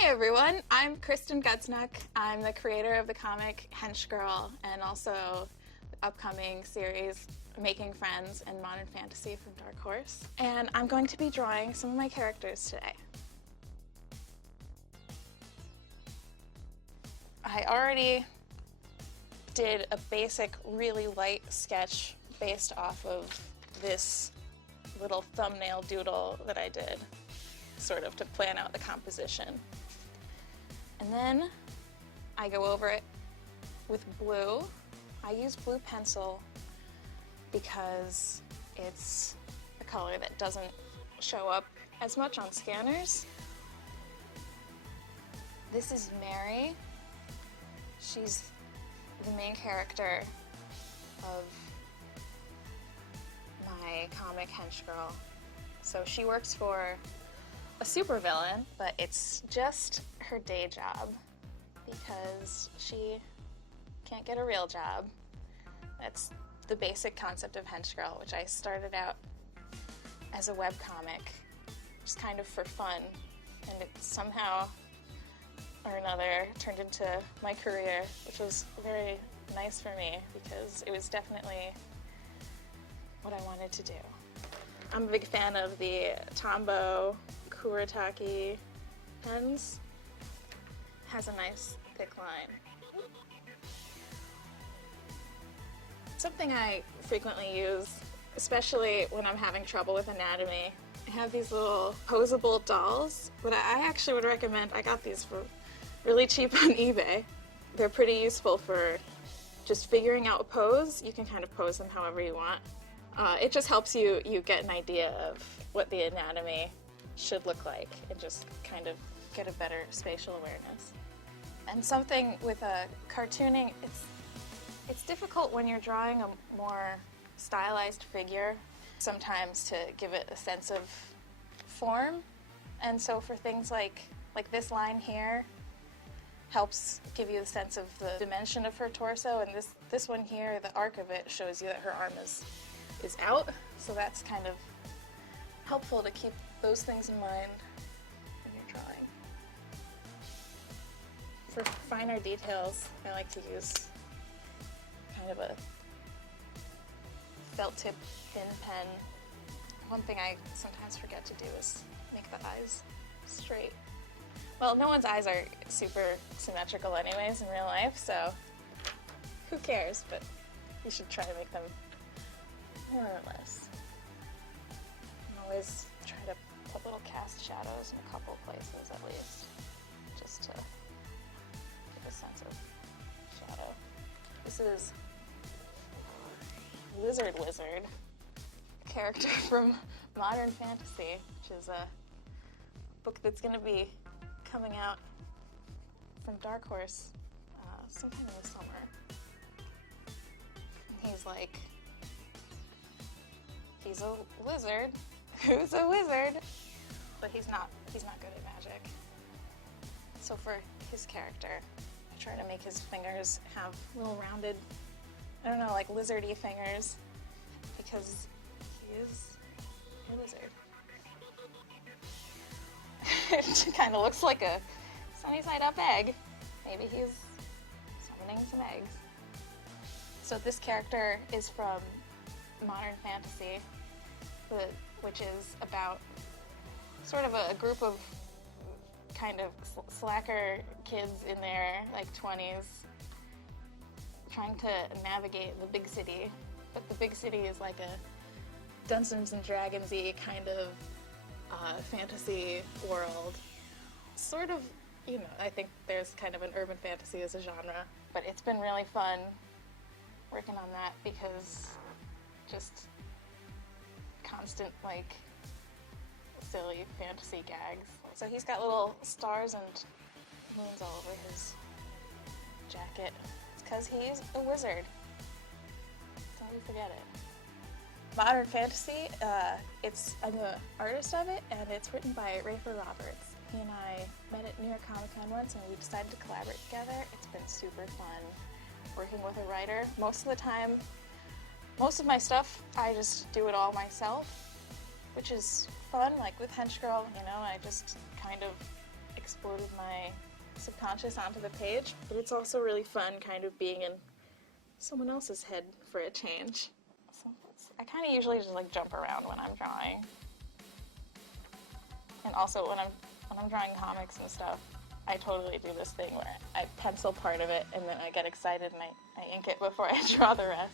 Hi everyone, I'm Kristen Gudsnuk. I'm the creator of the comic Henchgirl and also the upcoming series Making Friends in Modern Fantasy from Dark Horse. And I'm going to be drawing some of my characters today. I already did a basic, really light sketch based off of this little thumbnail doodle that I did, sort of to plan out the composition. And then I go over it with blue. I use blue pencil because it's a color that doesn't show up as much on scanners. This is Mary. She's the main character of my comic Henchgirl. So she works for a supervillain, but it's just her day job because she can't get a real job. That's the basic concept of Henchgirl, which I started out as a webcomic, just kind of for fun, and it somehow or another turned into my career, which was very nice for me because it was definitely what I wanted to do. I'm a big fan of the Tombow Kuretake pens. Has a nice thick line. Something I frequently use, especially when I'm having trouble with anatomy, I have these little posable dolls, but I actually would recommend, I got these for really cheap on eBay. They're pretty useful for just figuring out a pose. You can kind of pose them however you want. It just helps you get an idea of what the anatomy should look like and just kind of get a better spatial awareness. And something with cartooning, it's difficult when you're drawing a more stylized figure sometimes to give it a sense of form. And so for things like this line here helps give you a sense of the dimension of her torso, and this one here, the arc of it shows you that her arm is out, so that's kind of helpful to keep those things in mind when you're drawing. For finer details, I like to use kind of a felt tip thin pen. One thing I sometimes forget to do is make the eyes straight. Well, no one's eyes are super symmetrical anyways in real life, so who cares, but you should try to make them more or less. I always try to put little cast shadows in a couple places at least, just to give a sense of shadow. This is Lizard Wizard, a character from Modern Fantasy, which is a book that's going to be coming out from Dark Horse sometime in the summer. And he's a wizard who's a wizard, but he's not good at magic. So for his character, I try to make his fingers have little rounded, I don't know, like lizardy fingers, because he is a lizard. It kind of looks like a sunny side up egg. Maybe he's summoning some eggs. So this character is from Modern Fantasy, which is about sort of a group of kind of slacker kids in their like 20s trying to navigate the big city. But the big city is like a Dungeons and Dragons-y kind of fantasy world. Sort of, you know, I think there's kind of an urban fantasy as a genre, but it's been really fun working on that because just constant, like, silly fantasy gags. So he's got little stars and moons all over his jacket. It's because he's a wizard. Don't you forget it. Modern Fantasy, I'm the artist of it, and it's written by Rafer Roberts. He and I met at New York Comic Con once, and we decided to collaborate together. It's been super fun working with a writer. Most of the time, most of my stuff, I just do it all myself, which is fun. Like with Henchgirl, you know, I just kind of exploded my subconscious onto the page, but it's also really fun kind of being in someone else's head for a change. So I kind of usually just like jump around when I'm drawing. And also when I'm drawing comics and stuff, I totally do this thing where I pencil part of it and then I get excited and I ink it before I draw the rest.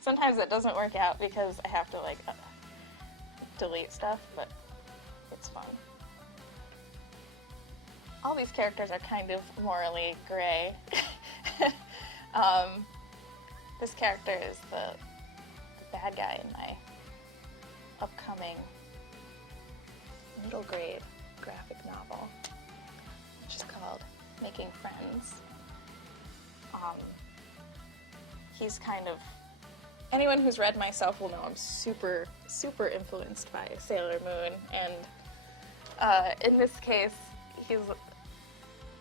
Sometimes it doesn't work out because I have to like delete stuff, but it's fun. All these characters are kind of morally gray. This character is the bad guy in my upcoming middle grade graphic novel, which is called Making Friends. He's kind of, anyone who's read my stuff will know I'm super, super influenced by Sailor Moon, and in this case, he's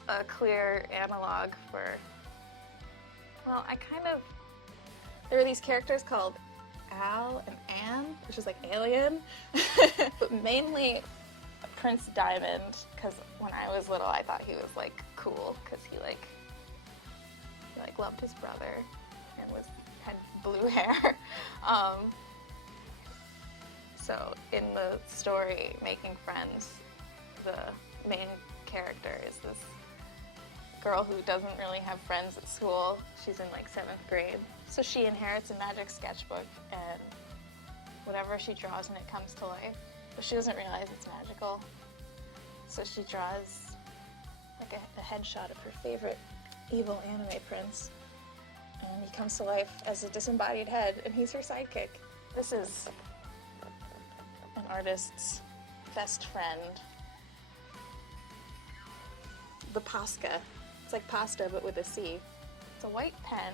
a clear analog for, well, there are these characters called Al and Anne, which is like Alien, but mainly Prince Diamond, because when I was little I thought he was like cool, because he loved his brother and had blue hair. So in the story Making Friends, the main character is this girl who doesn't really have friends at school. She's in like 7th grade. So she inherits a magic sketchbook, and whatever she draws and it comes to life. But she doesn't realize it's magical. So she draws like a headshot of her favorite evil anime prince. And he comes to life as a disembodied head, and he's her sidekick. This is an artist's best friend, the Posca. It's like pasta, but with a C. It's a white pen.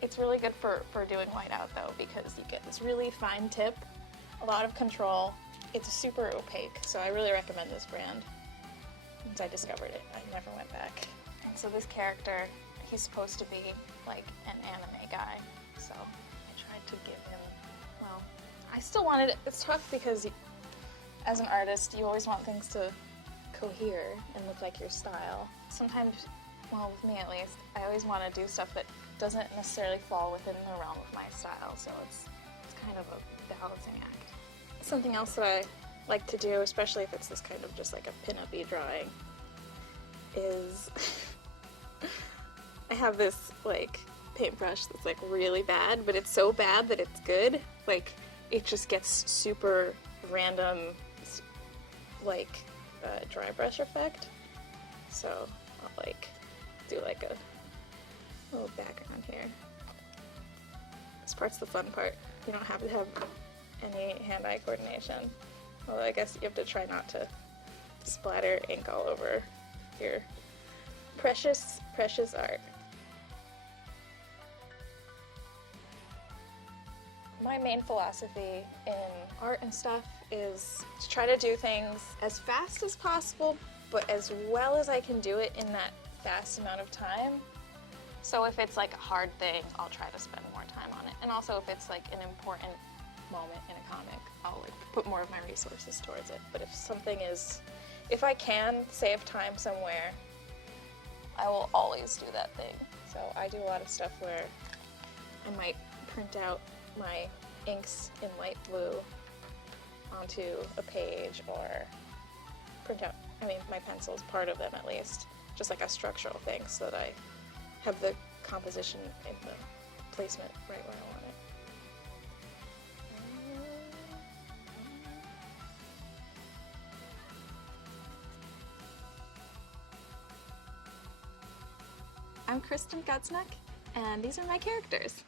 It's really good for doing whiteout, though, because you get this really fine tip, a lot of control. It's super opaque, so I really recommend this brand. Once I discovered it, I never went back. And so this character, he's supposed to be like an anime guy, so I tried to give him, well, I still wanted it. It's tough because as an artist, you always want things to cohere and look like your style. Sometimes, well, with me at least, I always want to do stuff that doesn't necessarily fall within the realm of my style, so it's kind of a balancing act. Something else that I like to do, especially if it's this kind of just like a pin-up-y drawing, is I have this like paintbrush that's like really bad, but it's so bad that it's good. Like it just gets super random, like dry brush effect. So I'll like do like a little background here. This part's the fun part. You don't have to have any hand-eye coordination. Although I guess you have to try not to splatter ink all over your precious, precious art. My main philosophy in art and stuff is to try to do things as fast as possible, but as well as I can do it in that fast amount of time. So if it's like a hard thing, I'll try to spend more time on it. And also if it's like an important moment in a comic, I'll like put more of my resources towards it. But if I can save time somewhere, I will always do that thing. So I do a lot of stuff where I might print out my inks in light blue onto a page, or print out, my pencils, part of them at least, just like a structural thing so that I have the composition in the placement right where I want it. I'm Kristen Gudsnuk, and these are my characters.